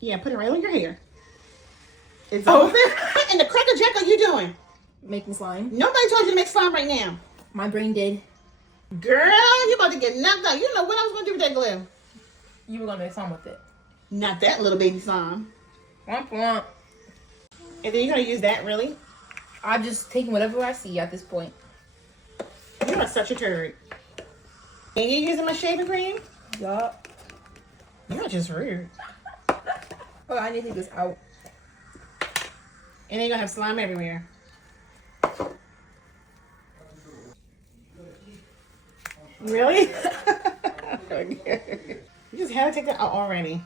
Yeah, put it right on your hair. It's over. And the cracker jack are you doing? Making slime. Nobody told you to make slime right now. My brain did. Girl, you about to get knocked out. You know what I was going to do with that glue. You were gonna make slime with it. Not that little baby slime. Womp womp. And then you're going to use that, really? I'm just taking whatever I see at this point. You are such a turd. And you using my shaving cream? Yup. You're just rude. Oh, I need to take this out. And then you're going to have slime everywhere. Really? Okay. You just had to take that out already.